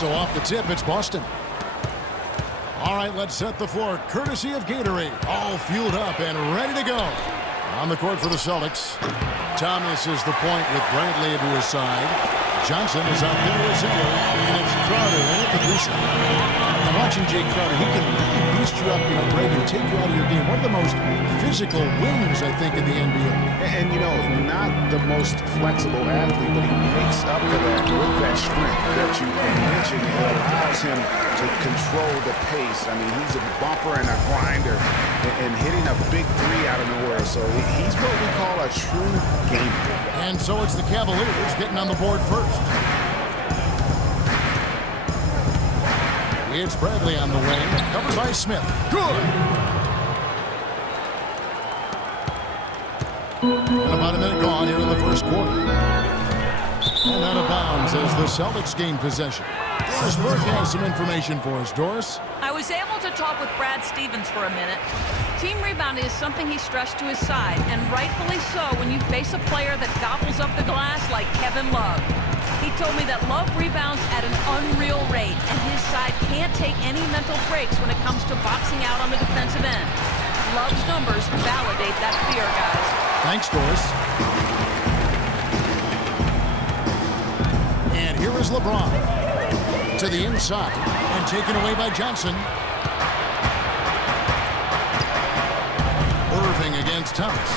So off the tip, it's Boston. All right, let's set the floor. Courtesy of Gatorade. All fueled up and ready to go. On the court for the Celtics. Thomas is the point with Bradley to his side. Johnson is out there with Zeller. And it's Crowder in at the three. Now watching Jay Crowder, he can really boost you up, Greg, and take you out of your game. One of the most physical wings, I think, in the NBA. And, not the most flexible athlete, but he makes up for that with that strength that you mentioned. It allows him to control the pace. I mean, he's a bumper and a grinder and hitting a big three out of nowhere. So he's what we call a true gamer. And so it's the Cavaliers getting on the board first. It's Bradley on the wing, covered by Smith. Good! And about a minute gone here in the first quarter. And out of bounds as the Celtics gain possession. Doris Burke has some information for us. Doris? I was able to talk with Brad Stevens for a minute. Team rebounding is something he stressed to his side, and rightfully so when you face a player that gobbles up the glass like Kevin Love. He told me that Love rebounds at an unreal rate, and his side can't take any mental breaks when it comes to boxing out on the defensive end. Love's numbers validate that fear, guys. Thanks, Doris. And here is LeBron. To the inside, and taken away by Johnson. Irving against Thomas.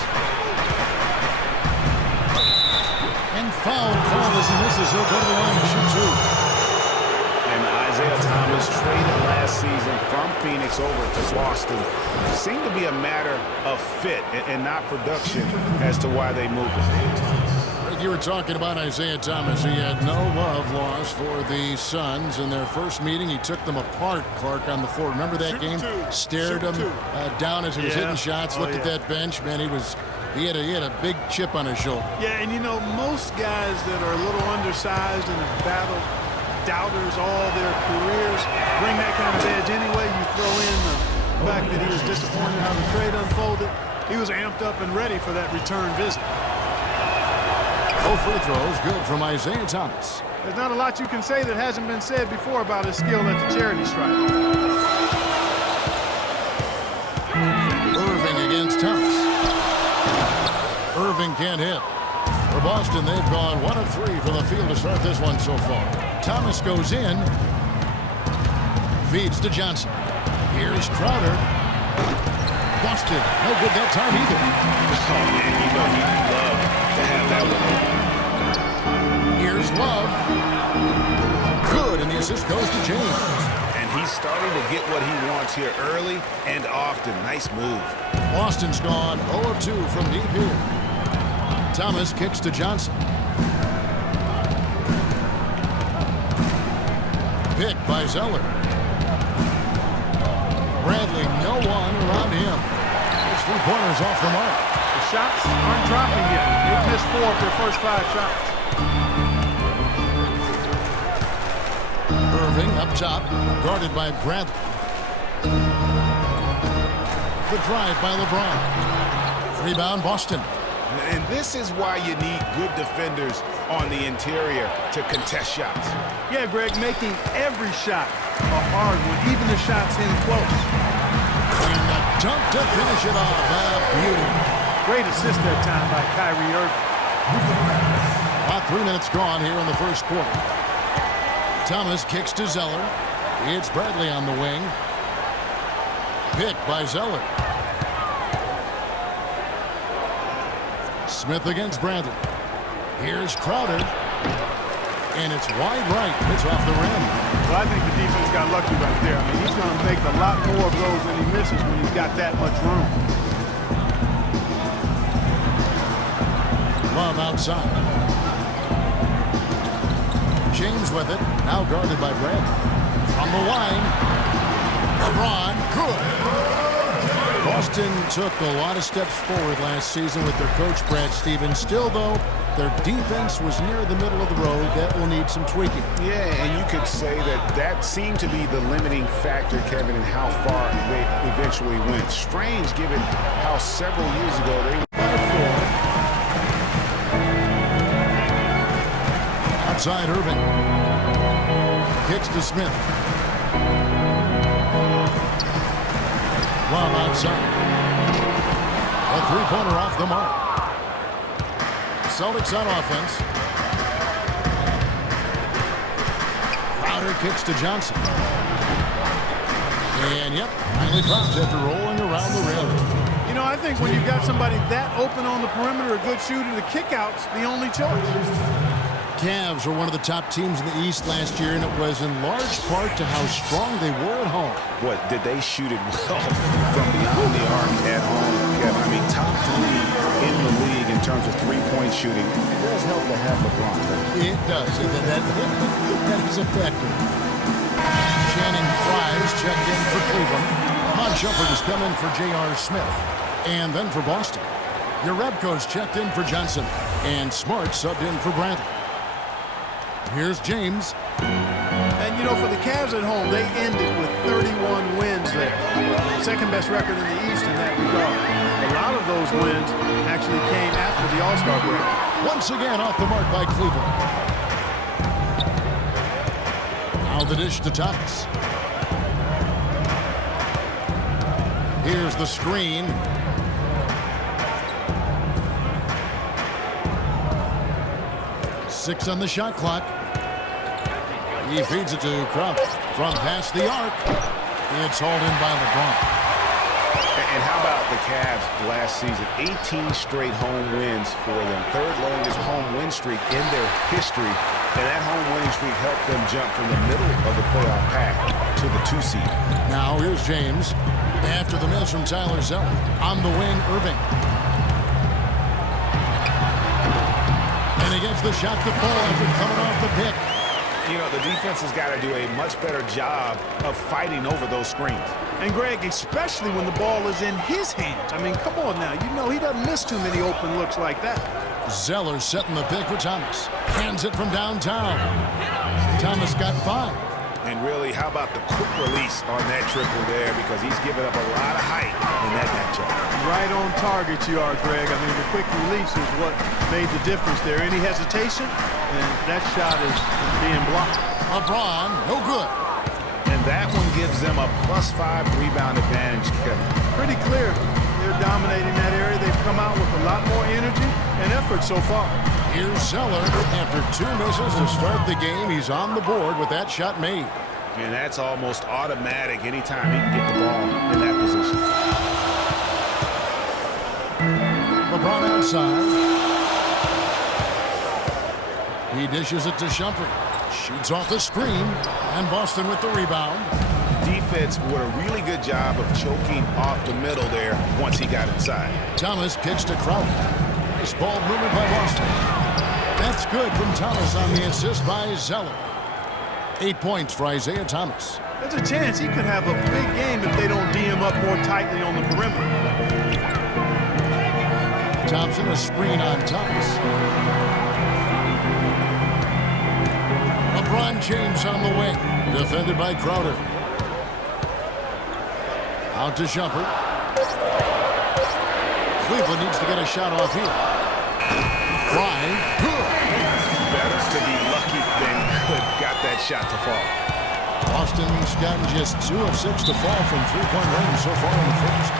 And foul call as he misses. He'll go to the line and shoot two. And Isaiah Thomas traded last season from Phoenix over to Boston. It seemed to be a matter of fit and not production as to why they moved it. You were talking about Isaiah Thomas. He had no love lost for the Suns. In their first meeting, he took them apart, Clark, on the floor. Remember that game? Stared him down as he was hitting shots. Looked at that bench. Man, he had a big chip on his shoulder. Yeah, and most guys that are a little undersized and have battled doubters all their careers bring that kind of edge anyway. You throw in the fact that he was disappointed how the trade unfolded. He was amped up and ready for that return visit. Both free throws good from Isaiah Thomas. There's not a lot you can say that hasn't been said before about his skill at the charity stripe. Irving against Thomas. Irving can't hit. For Boston, they've gone 1 of 3 from the field to start this one so far. Thomas goes in. Feeds to Johnson. Here's Crowder. Boston, no good that time either. Oh, man, he'd love to have that one. Here's Love. Good, and the assist goes to James. And he's starting to get what he wants here early and often. Nice move. Boston's gone 0 of 2 from deep here. Thomas kicks to Johnson. Pick by Zeller. Bradley, no one around him. His 3-pointers off the mark. The shots aren't dropping yet. They've missed 4 of their first 5 shots. Irving up top, guarded by Bradley. The drive by LeBron. Rebound, Boston. And this is why you need good defenders on the interior to contest shots. Yeah, Greg, making every shot a hard one, even the shots in close. And the dunk to finish it off. Beauty. Great assist that time by Kyrie Irving. About 3 minutes gone here in the first quarter. Thomas kicks to Zeller. It's Bradley on the wing. Pick by Zeller. Smith against Bradley. Here's Crowder. And it's wide right. It's off the rim. Well, I think the defense got lucky right there. I mean, he's going to make a lot more of those than he misses when he's got that much room. Love outside. James with it. Now guarded by Bradley. From the line. LeBron. Good. Boston took a lot of steps forward last season with their coach, Brad Stevens. Still, though, their defense was near the middle of the road. That will need some tweaking. Yeah, and you could say that seemed to be the limiting factor, Kevin, in how far they eventually went. Strange, given how several years ago they were by 4. Outside Irving. Kicks to Smith. Love outside. A three-pointer off the mark. Celtics on offense. Crowder kicks to Johnson. And, yep, finally dropped after rolling around the rim. You know, I think when you've got somebody that open on the perimeter, a good shooter, the kickout's the only choice. Cavs were one of the top teams in the East last year, and it was in large part to how strong they were at home. What, did they shoot it well from beyond the arc at home, Kevin? I mean, top 3 in the league in terms of three-point shooting. It does help to have LeBron. It does. That is a factor. Channing Frye's checked in for Cleveland. Mon Shumpert has come in for J.R. Smith. And then for Boston, Jerebko's checked in for Johnson. And Smart subbed in for Bradley. Here's James. And, you know, for the Cavs at home, they ended with 31 wins there. Second best record in the East in that regard. A lot of those wins actually came after the All-Star break. Once again off the mark by Cleveland. Now the dish to Thomas. Here's the screen. Six on the shot clock. He feeds it to Crump from past the arc. It's hauled in by LeBron. And how about the Cavs last season? 18 straight home wins for them. Third longest home win streak in their history. And that home winning streak helped them jump from the middle of the playoff pack to the 2 seed. Now here's James. After the miss from Tyler Zeller. On the wing, Irving. And he gets the shot to fall after coming off the pick. You know, the defense has got to do a much better job of fighting over those screens. And, Greg, especially when the ball is in his hands. I mean, come on now. You know he doesn't miss too many open looks like that. Zeller setting the pick for Thomas. Hands it from downtown. Thomas got 5. And really, how about the quick release on that triple there, because he's given up a lot of height in that matchup. Right on target you are, Greg. I mean, the quick release is what made the difference there. Any hesitation, and that shot is being blocked. LeBron, no good. And that one gives them a +5 rebound advantage, Kevin. Pretty clear. They're dominating that area. They've come out with a lot more energy and effort so far. Here's Zeller. After 2 misses to start the game, he's on the board with that shot made. And that's almost automatic anytime he can get the ball in that position. LeBron outside. He dishes it to Shumpert. Shoots off the screen. And Boston with the rebound. Defense did a really good job of choking off the middle there once he got inside. Thomas kicks to Crowder. Nice ball movement by Boston. That's good from Thomas on the assist by Zeller. 8 points for Isaiah Thomas. There's a chance he could have a big game if they don't D him up more tightly on the perimeter. Thompson, a screen on Thomas. LeBron James on the wing. Defended by Crowder. Out to Shumpert. Cleveland needs to get a shot off here. Flying. Good. Better to be lucky than good. Got that shot to fall. Boston's gotten just 2 of 6 to fall from three-point range so far in the first.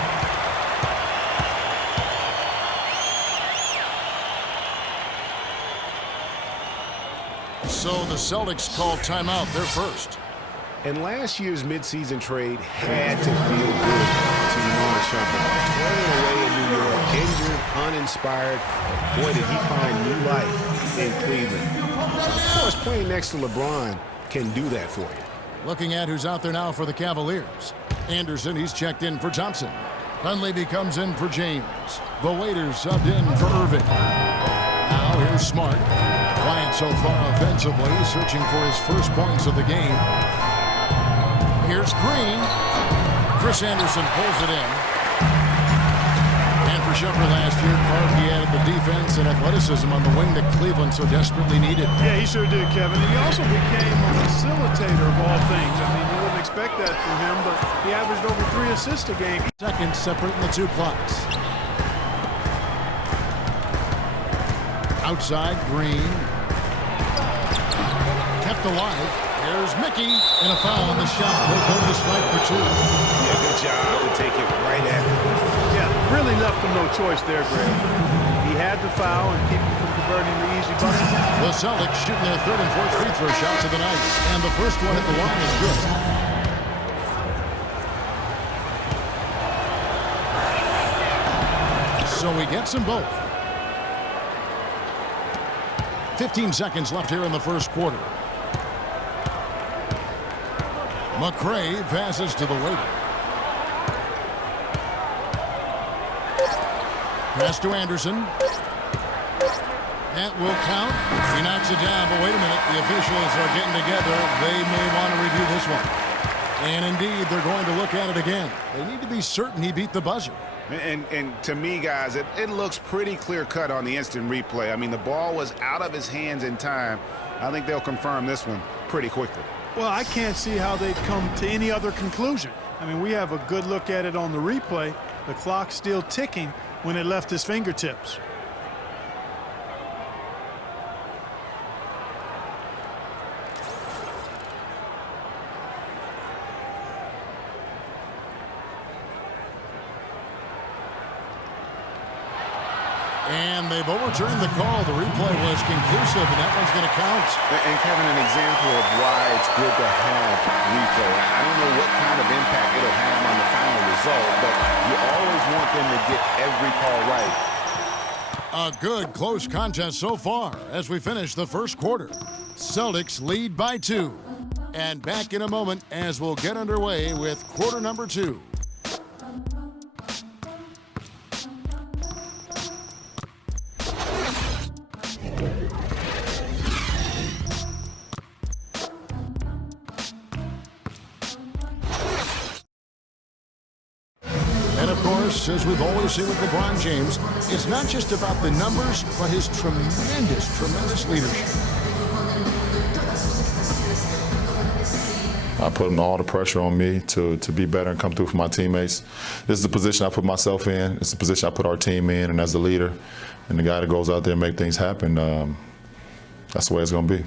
So the Celtics call timeout. They're first. And last year's midseason trade had to feel good to Iman Shumpert. Playing away in New York, injured, uninspired. Boy, did he find new life in Cleveland. Of course, playing next to LeBron can do that for you. Looking at who's out there now for the Cavaliers. Anderson, he's checked in for Thompson. Dunleavy comes in for James. The waiters subbed in for Irving. Now here's Smart. Quiet so far offensively, searching for his first points of the game. Here's Green. Chris Anderson pulls it in. And for Shumpert last year, he added the defense and athleticism on the wing that Cleveland so desperately needed. Yeah, he sure did, Kevin. And he also became a facilitator of all things. I mean, you wouldn't expect that from him, but he averaged over 3 assists a game. Seconds separating the 2 clocks. Outside, Green. Kept alive. Here's Mickey, and a foul on the shot. They'll go to the strike for 2. Yeah, good job to take it right at him. Yeah, really left him no choice there, Greg. He had to foul and keep him from converting the easy bucket. The Celtics shooting their 3rd and 4th free throw shots of the night. And the first one at the line is good. So he gets them both. 15 seconds left here in the first quarter. McRae passes to the waiter. Pass to Anderson. That will count. He knocks it down, but wait a minute. The officials are getting together. They may want to review this one. And indeed, they're going to look at it again. They need to be certain he beat the buzzer. And to me, guys, it looks pretty clear-cut on the instant replay. I mean, the ball was out of his hands in time. I think they'll confirm this one pretty quickly. Well, I can't see how they'd come to any other conclusion. I mean, we have a good look at it on the replay. The clock's still ticking when it left his fingertips. And they've overturned the call. The replay was conclusive, and that one's going to count. And, Kevin, an example of why it's good to have replay. I don't know what kind of impact it'll have on the final result, but you always want them to get every call right. A good, close contest so far as we finish the first quarter. Celtics lead by 2. And back in a moment as we'll get underway with quarter number 2. And of course, as we've always seen with LeBron James, it's not just about the numbers, but his tremendous leadership. I put all the pressure on me to be better and come through for my teammates. This is the position I put myself in. It's the position I put our team in, and as the leader and the guy that goes out there and make things happen, that's the way it's going to be.